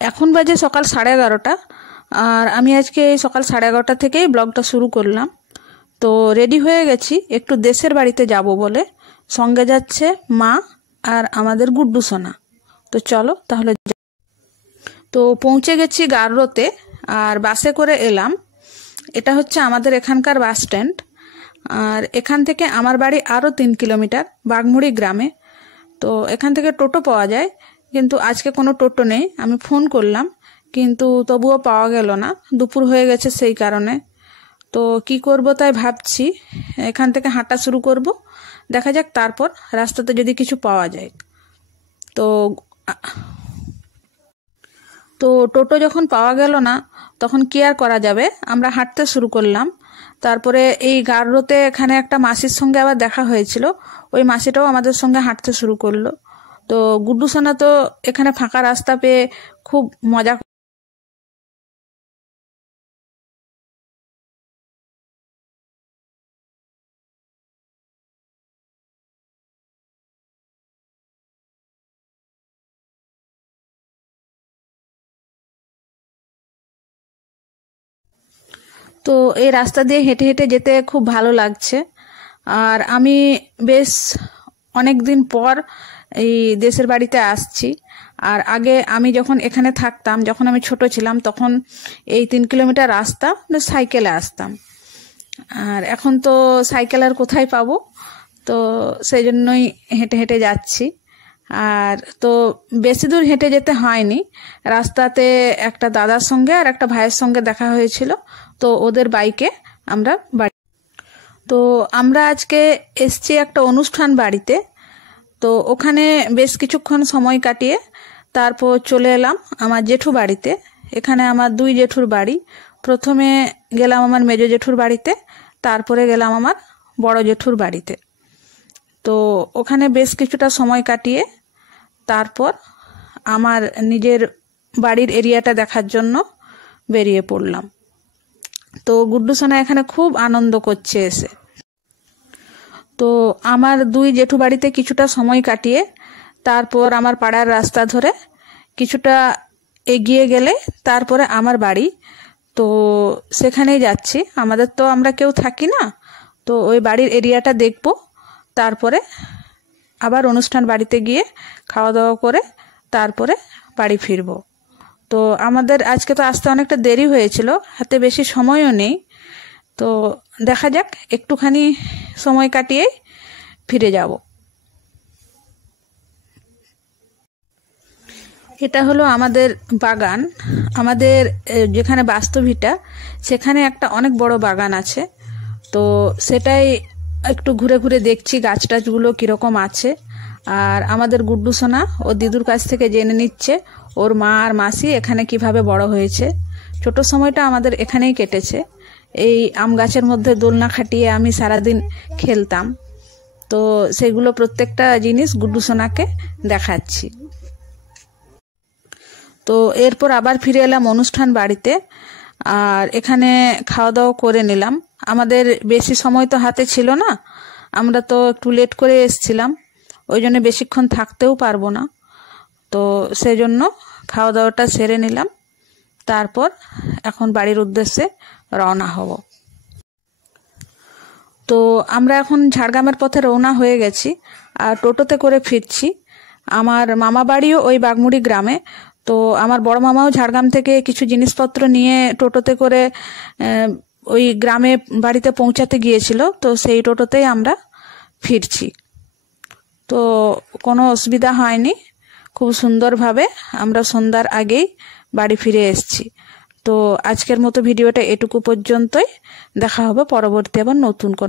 এখন বাজে সকাল 11:30 আর আমি আজকে সকাল 11:30 থেকেই ব্লগটা শুরু করলাম। তো রেডি হয়ে গেছি একটু দেশের বাড়িতে যাব বলে, সঙ্গে যাচ্ছে মা আর আমাদের গুড্ডু সোনা। তো চলো তাহলে। তো পৌঁছে গেছি গারোতে আর বাসে করে এলাম। এটা হচ্ছে আমাদের এখানকার বাস স্ট্যান্ড, আর এখান থেকে আমার বাড়ি আরও 3 কিলোমিটার বাঘমুড়ি গ্রামে। তো এখান থেকে টোটো পাওয়া যায়, কিন্তু আজকে কোনো টোটো নেই। আমি ফোন করলাম কিন্তু তবুও পাওয়া গেল না, দুপুর হয়ে গেছে সেই কারণে। তো কি করব তাই ভাবছি, এখান থেকে হাঁটা শুরু করব, দেখা যাক তারপর রাস্তাতে যদি কিছু পাওয়া যায়। তো তো টোটো যখন পাওয়া গেল না তখন কি আর করা যাবে, আমরা হাঁটতে শুরু করলাম। তারপরে এই গারোতে এখানে একটা মাসির সঙ্গে আবার দেখা হয়েছিল, ওই মাসিটাও আমাদের সঙ্গে হাঁটতে শুরু করলো। তো গুড্ডু সোনা তো এখানে ফাঁকা রাস্তা পেয়ে খুব মজা। তো এই রাস্তা দিয়ে হেঁটে হেঁটে যেতে খুব ভালো লাগছে। আর আমি বেশ অনেক দিন পর এই দেশের বাড়িতে আসছি। আর আগে আমি যখন এখানে থাকতাম, যখন আমি ছোট ছিলাম, তখন এই 3 কিলোমিটার রাস্তা সাইকেলে আসতাম। আর এখন তো সাইকেল আর কোথায় পাবো, তো সেই জন্যই হেঁটে হেঁটে যাচ্ছি। আর তো বেশি দূর হেঁটে যেতে হয়নি, রাস্তাতে একটা দাদার সঙ্গে আর একটা ভাইয়ের সঙ্গে দেখা হয়েছিল, তো ওদের বাইকে আমরা বাড়ি। তো আমরা আজকে এসছি একটা অনুষ্ঠান বাড়িতে, তো ওখানে বেশ কিছুক্ষণ সময় কাটিয়ে তারপর চলে এলাম আমার জেঠু বাড়িতে। এখানে আমার 2 জেঠুর বাড়ি। প্রথমে গেলাম আমার মেজো জেঠুর বাড়িতে, তারপরে গেলাম আমার বড় জেঠুর বাড়িতে। তো ওখানে বেশ কিছুটা সময় কাটিয়ে তারপর আমার নিজের বাড়ির এরিয়াটা দেখার জন্য বেরিয়ে পড়লাম। তো গুড্ডু সোনা এখানে খুব আনন্দ করছে এসে। তো আমার 2 জেঠু বাড়িতে কিছুটা সময় কাটিয়ে তারপর আমার পাড়ার রাস্তা ধরে কিছুটা এগিয়ে গেলে তারপরে আমার বাড়ি। তো সেখানেই যাচ্ছি, আমাদের তো আমরা কেউ থাকি না, তো ওই বাড়ির এরিয়াটা দেখব, তারপরে আবার অনুষ্ঠান বাড়িতে গিয়ে খাওয়া দাওয়া করে তারপরে বাড়ি ফিরব। তো আমাদের আজকে তো আসতে অনেকটা দেরি হয়েছিল, হাতে বেশি সময়ও নেই। তো দেখা যাক, একটুখানি সময় কাটিয়েই ফিরে যাব। এটা হলো আমাদের বাগান। আমাদের যেখানে বাস্তবিটা, সেখানে একটা অনেক বড় বাগান আছে। তো সেটাই একটু ঘুরে ঘুরে দেখছি গাছ টাছগুলো কীরকম আছে। আর আমাদের গুড্ডু সোনা ও দিদুর কাছ থেকে জেনে নিচ্ছে ওর মা আর মাসি এখানে কিভাবে বড় হয়েছে। ছোট সময়টা আমাদের এখানেই কেটেছে, এই আম গাছের মধ্যে দোলনা খাটিয়ে আমি সারাদিন খেলতাম। তো সেগুলো প্রত্যেকটা জিনিস গুড্ডু সোনাকে দেখাচ্ছি। তো এরপর আবার ফিরে এলাম অনুষ্ঠান বাড়িতে, আর এখানে খাওয়া দাওয়া করে নিলাম। আমাদের বেশি সময় তো হাতে ছিল না, আমরা তো একটু লেট করে এসেছিলাম, ওই জন্য বেশিক্ষণ থাকতেও পারবো না। তো সেই জন্য খাওয়া দাওয়াটা সেরে নিলাম, তারপর এখন বাড়ির উদ্দেশ্যে রওনা হব। তো আমরা এখন ঝাড়গ্রামের পথে রওনা হয়ে গেছি আর টোটোতে করে ফিরছি। আমার মামা বাড়িও ওই বাঘমুড়ি গ্রামে। তো আমার বড় মামাও ঝাড়গ্রাম থেকে কিছু জিনিসপত্র নিয়ে টোটোতে করে ওই গ্রামে বাড়িতে পৌঁছাতে গিয়েছিল, তো সেই টোটোতেই আমরা ফিরছি। তো কোনো অসুবিধা হয়নি, খুব সুন্দরভাবে আমরা সন্ধ্যার আগেই বাড়ি ফিরে এসেছি। তো আজকের মতো ভিডিওটা এটুকু পর্যন্তই, দেখা হবে পরবর্তী আবার নতুন কোনো